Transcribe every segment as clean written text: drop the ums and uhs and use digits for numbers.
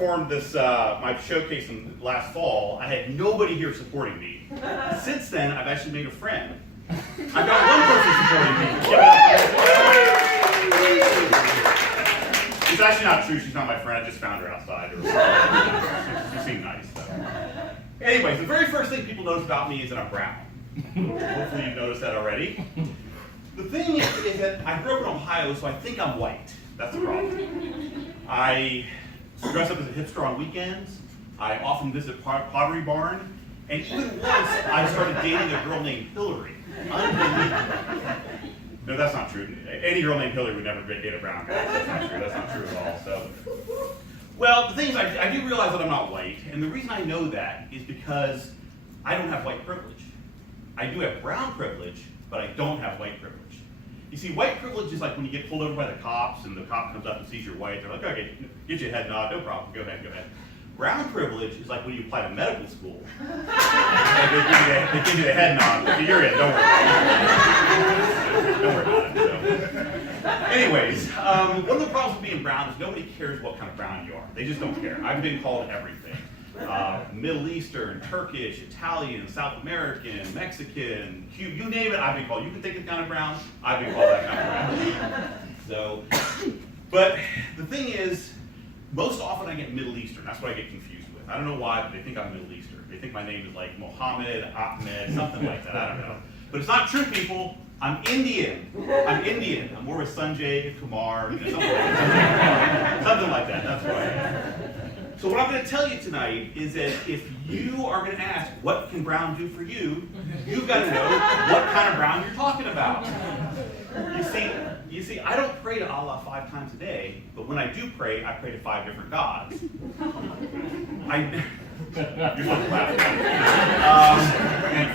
performed this my showcase last fall, I had nobody here supporting me. Since then, I've actually made a friend. I've got one person supporting me. It's actually not true. She's not my friend. I just found her outside. She seemed nice. So. Anyways, the very first thing people notice about me is that I'm brown. Hopefully you've noticed that already. The thing is that I grew up in Ohio, so I think I'm white. That's the problem. I dress up as a hipster on weekends. I often visit Pottery Barn. And even once, I started dating a girl named Hillary. Unbelievable. No, that's not true. Any girl named Hillary would never date a brown guy. That's not true. That's not true at all. So, well, the thing is, I do realize that I'm not white. And the reason I know that is because I don't have white privilege. I do have brown privilege, but I don't have white privilege. You see, white privilege is like when you get pulled over by the cops and the cop comes up and sees you're white. They're like, okay, get your head nod, no problem, go ahead, go ahead. Brown privilege is like when you apply to medical school. They give you the head nod, you're in, don't worry about it. So. Anyways, one of the problems with being brown is nobody cares what kind of brown you are. They just don't care. I've been called everything. Middle Eastern, Turkish, Italian, South American, Mexican, Cuban, you name it, I've been called. You can think of kind of brown, I've been called that kind of brown. So, but the thing is, most often I get Middle Eastern. That's what I get confused with. I don't know why, but they think I'm Middle Eastern. They think my name is like Mohammed, Ahmed, something like that. I don't know. But it's not true, people. I'm Indian. I'm Indian. I'm more with Sanjay, Kumar, something like that. Something like that. That's what I am. So what I'm going to tell you tonight is that if you are going to ask, what can brown do for you, you've got to know what kind of brown you're talking about. You see, I don't pray to Allah 5 times a day, but when I do pray, I pray to 5 different gods. You're supposed to laugh. Thank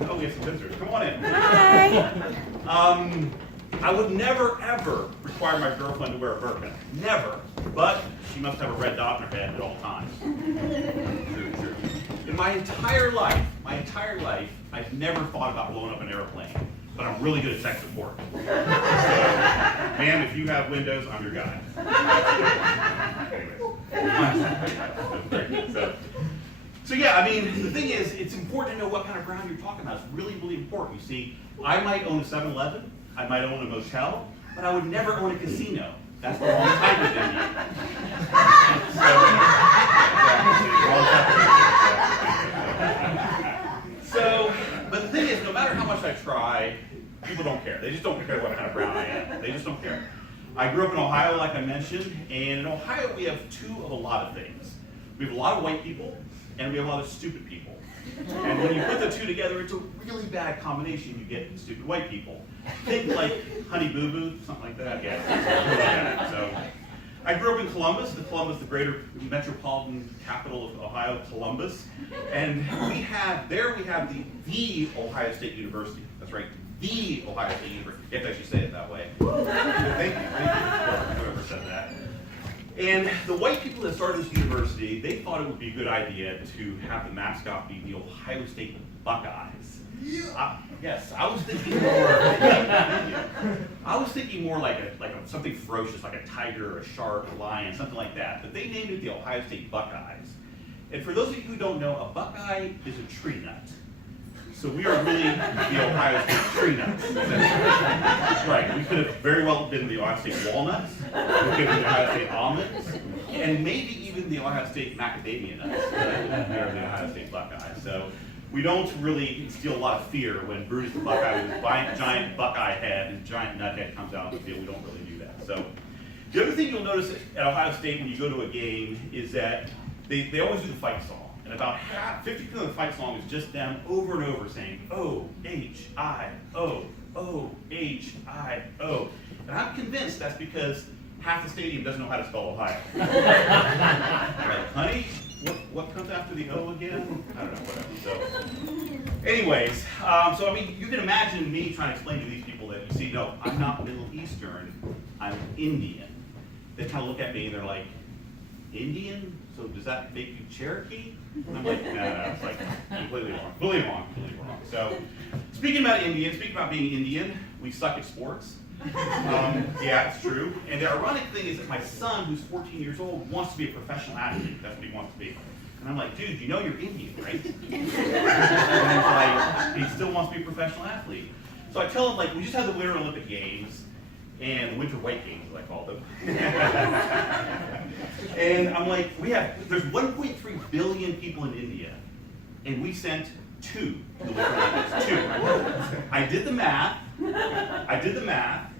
you. Oh, we have some visitors. Come on in. Hi. I would never, ever require my girlfriend to wear a burqa. Never. But she must have a red dot in her head at all times. True, true. In my entire life, I've never thought about blowing up an airplane. But I'm really good at tech support. So, ma'am, if you have Windows, I'm your guy. Anyways. So yeah, I mean, the thing is, it's important to know what kind of brown you're talking about. It's really, really important. You see, I might own a 7-Eleven, I might own a motel, but I would never own a casino. That's the wrong type of venue. So, but the thing is, no matter how much I try, people don't care. They just don't care what kind of brown I am. They just don't care. I grew up in Ohio, like I mentioned, and in Ohio we have 2 of a lot of things. We have a lot of white people, and we have a lot of stupid people. And when you put the 2 together, it's a really bad combination. You get stupid white people. Think like Honey Boo Boo, something like that. Yeah. So, I grew up in Columbus, the greater metropolitan capital of Ohio, Columbus. And we have the Ohio State University. That's right, the Ohio State University. You have to actually say it that way. Thank you, whoever said that. And the white people that started this university, they thought it would be a good idea to have the mascot be the Ohio State Buckeyes. Yes, I was thinking more like something ferocious, like a tiger, or a shark, a lion, something like that. But they named it the Ohio State Buckeyes. And for those of you who don't know, a buckeye is a tree nut. So we are really the Ohio State tree nuts. That's right. We could have very well been the Ohio State walnuts. We could have been the Ohio State almonds, and maybe even the Ohio State macadamia nuts. They're the Ohio State Buckeyes. So we don't really instill a lot of fear when Brutus the Buckeye with his giant Buckeye head and giant nut head comes out in the field. We don't really do that. So the other thing you'll notice at Ohio State when you go to a game is that they always do the fight song. And about 50% of the fight song is just them over and over saying, O-H-I-O, O-H-I-O. And I'm convinced that's because half the stadium doesn't know how to spell Ohio. Like, honey, what comes after the O again? I don't know, whatever. So, anyways, so I mean, you can imagine me trying to explain to these people that, you see, no, I'm not Middle Eastern, I'm Indian. They kind of look at me and they're like, Indian? So does that make you Cherokee? And I'm like, no, it's like completely wrong. So speaking about being Indian, we suck at sports. Yeah, it's true. And the ironic thing is that my son, who's 14 years old, wants to be a professional athlete. That's what he wants to be. And I'm like, dude, you know you're Indian, right? And he's like, he still wants to be a professional athlete. So I tell him, like, we just had the Winter Olympic Games, and the Winter White Games, as I call them. And I'm like, there's 1.3 billion people in India, and we sent 2 to the Winter Olympics, 2. I did the math,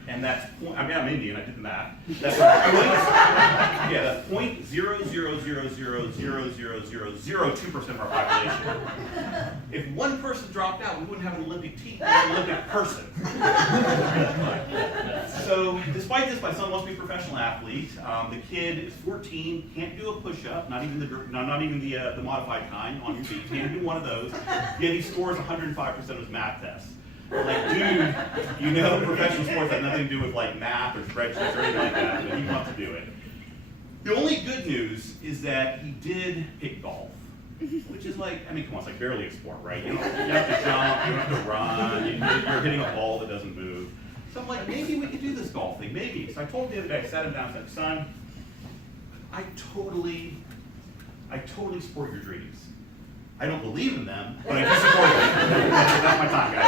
and that's, I'm Indian, I did the math. That's that's 0.000000002% of our population. If one person dropped out, we wouldn't have an Olympic team, an Olympic person. So, despite this, my son wants to be a professional athlete. The kid is 14, can't do a push-up, not even the modified kind on your feet. Can't do one of those. Yet he scores 105% of his math tests. Like, dude, you know professional sports have nothing to do with like math or spreadsheets or anything like that, but he wants to do it. The only good news is that he did pick golf, which is like, I mean, come on, it's like barely a sport, right? You have to jump, you have to run, you're hitting a ball that doesn't move. So I'm like, maybe we could do this golf thing, maybe. So I told him the other day, I sat him down and said, son, I totally support your dreams. I don't believe in them, but I do support them. That's my time, guys.